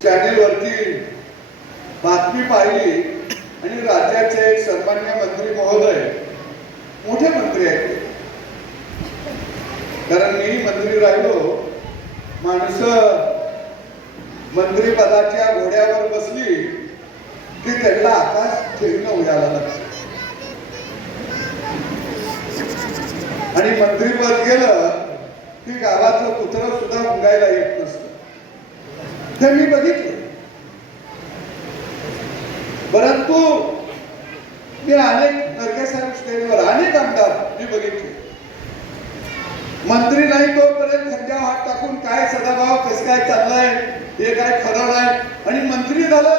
चॅनेलवरती बातमी पाहिली आणि राज्याचे एक सन्मान्य मंत्री महोदय, मोठे मंत्री आहेत, कारण मी मंत्री राहिलो, माणसं मंत्रिपदाच्या घोड्यावर बसली की त्यांना आकाश ठेवणं उडायला लागतं आणि मंत्रीपद गेलं की गावातलं कुत्रं सुद्धा मुंगायला येत नसतं. हे मी बघितलं. परंतु मी अनेक नरकेसाहेब स्टेजवर अनेक आमदार मी बघितले, मंत्री नाही तोपर्यंत खंजाव हात टाकून काय सदाभाव कसं काय चाललंय हे काय खरं नाही, आणि मंत्री झालं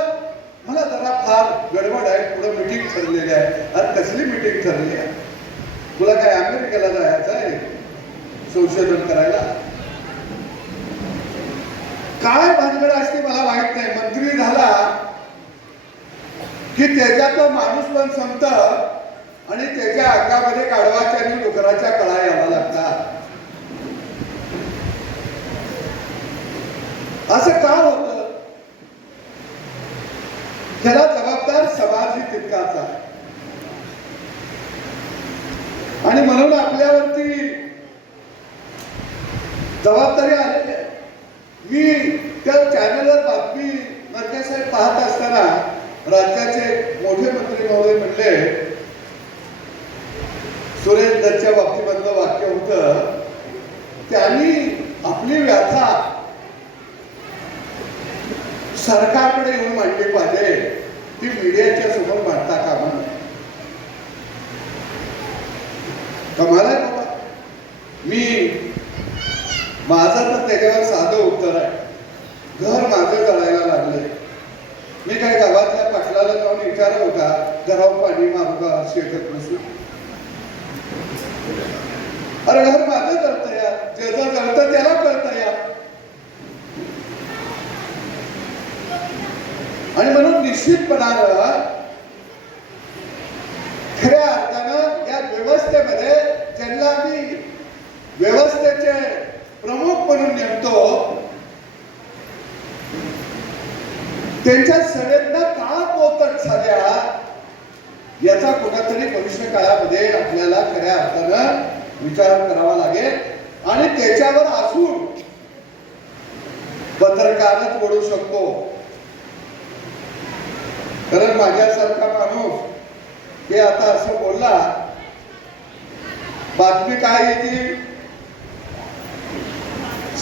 मला जरा फार गडबड आहे, पुढे मीटिंग ठरलेली आहे. अरे कसली मीटिंग ठरली आहे? तुला काय अमेरिकेला जायचं आहे संशोधन करायला? काय भानगड असते मला माहित नाही. मंत्री झाला की त्याच्यातलं माणूस पण संपत आणि त्याच्या अंगामध्ये गाढवाच्या आणि डुकराच्या कळा यायला लागतात. असं का होतं? त्याला जबाबदार समाजही तितकाच आहे आणि म्हणून आपल्यावरती जबाबदारी आलेली आहे. मी त्या चॅनलवर बातमी नरकेसाहेब पाहत असताना राज्याचे मोठे मंत्री महोदय म्हणले, सुरेश दत्तच्या बाबतीमधलं वाक्य होतं, त्यांनी आपली व्याथा सरकारकडे येऊन मांडली पाहिजे, ती मीडियाच्या समोर मांडता कामा नये. कमाल आहे बाबा. माझं तर त्याच्यावर साधं उत्तर आहे, घर माझं जळायला लागलंय. मी काय गावातल्या पाटलाला जाऊन विचारलं होता, घरावर पाणी मारू का शेतात नसून? अरे घर माझं जळतं या, ज्याचं जळतं त्याला कळतं या. आणि म्हणून निश्चितपणानं खऱ्या अर्थानं या व्यवस्थेमध्ये ज्यांना मी व्यवस्थेचे प्रमुख म्हणून नेमतो, त्यांच्या संवेदना का पोतट झाल्या याचा कुठेतरी भविष्य काळामध्ये आपल्याला खऱ्या अर्थानं विचार करावा लागेल आणि त्याच्यावर असून पत्रकारच ओढू शकतो. कारण माझ्यासारखा माणूस हे आता असं बोलला, बातमी काय येते,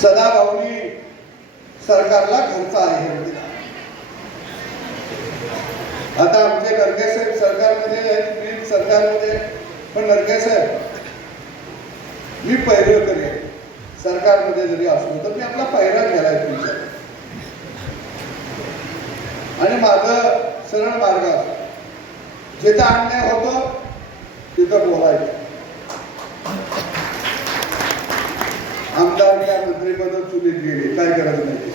सदाभाऊनी सरकारला घरचा आहे दिला. आता आमचे नरकेसाहेब सरकारमध्ये आहेत, मी सरकारमध्ये, पण नरकेसाहेब मी पैरं करेन सरकारमध्ये जरी असलो तर मी आपला पैरा घ्यायला तुमच्या आणि माझं सरळ मार्ग असतो. जिथं अन्याय होतो तिथं बोलायचं. आमदार या मंत्रीपद चुलीत गेले, काय गरज नाही.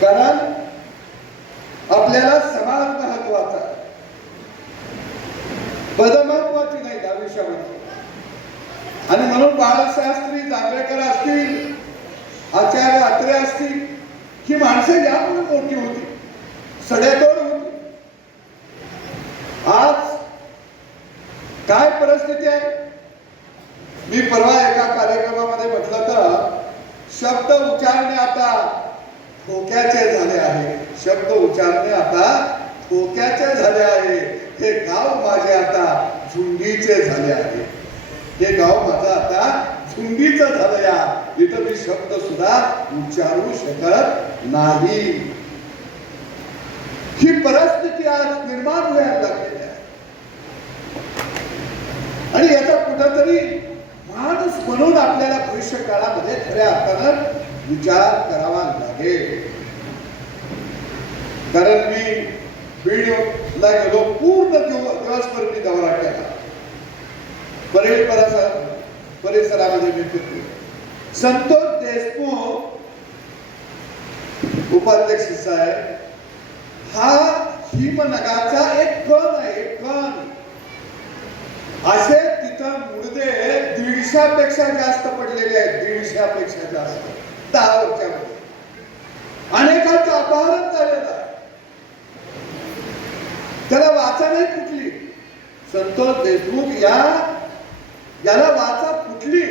कारण आपल्याला समाज महत्वाचा, पद महत्वाची नाही आयुष्यामध्ये. आणि म्हणून बाळशास्त्री जांभेकर असतील, आचार्य अत्रे असतील, ही माणसं यामुळे मोठी होती, सडेतोड होती. आज काय परिस्थिती आहे? मी परवा एका कार्यक्रमामध्ये म्हटलं तर शब्द उच्चारणे आता धोक्याचे झाले आहे. शब्द उच्चारणे आता धोक्याचे झाले आहे. हे गाव माझे आता झुंडीचे झाले आहे. हे गाव माझं आता झुंडीचं झालं. या इथं मी शब्द सुद्धा उच्चारू शकत नाही. ही परिस्थिती आज निर्माण व्हायला लागलेली आहे आणि याचा कुठेतरी माणूस म्हणून आपल्याला भविष्य काळामध्ये खऱ्या अर्थानं विचार करावा लागेल. कारण मी बीडला गेलो, पूर्ण दिवसभर मी दौरा केला, परिसरामध्ये मी फिरलो. संतोष देशमुख उपाध्यक्ष साहेब हा हिमनगाचा एक कण आहे, एक कण. असे तिथं मुडदे 150पेक्षा जास्त पडलेले आहेत, 150पेक्षा जास्त 10 वर्षामध्ये. अनेकांचं अपहरण झालेलं आहे. त्याला वाचा नाही कुठली. संतोष देशमुख याला वाचा कुठली.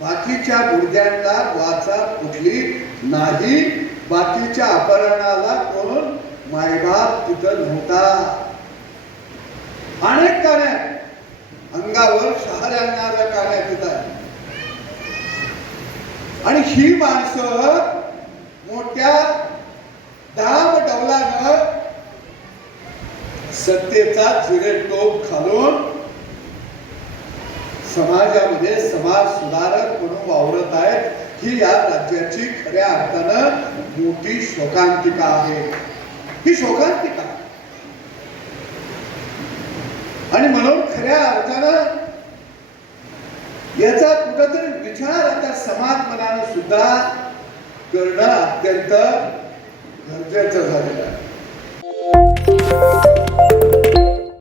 बाकीच्या गुडघ्यांना वाचा कुठली नाही. बाकीच्या अपहरणाला कोण मायबाप तिथं नव्हता. अनेक कान्या अंगावर शहार आणणाऱ्या कान्या तिथं. आणि ही माणसं मोठ्या दाब डवलानं सत्तेचा चिरेटोप घालून समाजामध्ये समाज सुधारक म्हणून वावरत आहेत. ही या राज्याची खऱ्या अर्थानं मोठी शोकांतिका आहे. ही शोकांतिका आणि म्हणून खऱ्या अर्थानं याचा कुठेतरी विचार आता समाज मनानं सुद्धा करणं अत्यंत गरजेचं झालेलं आहे.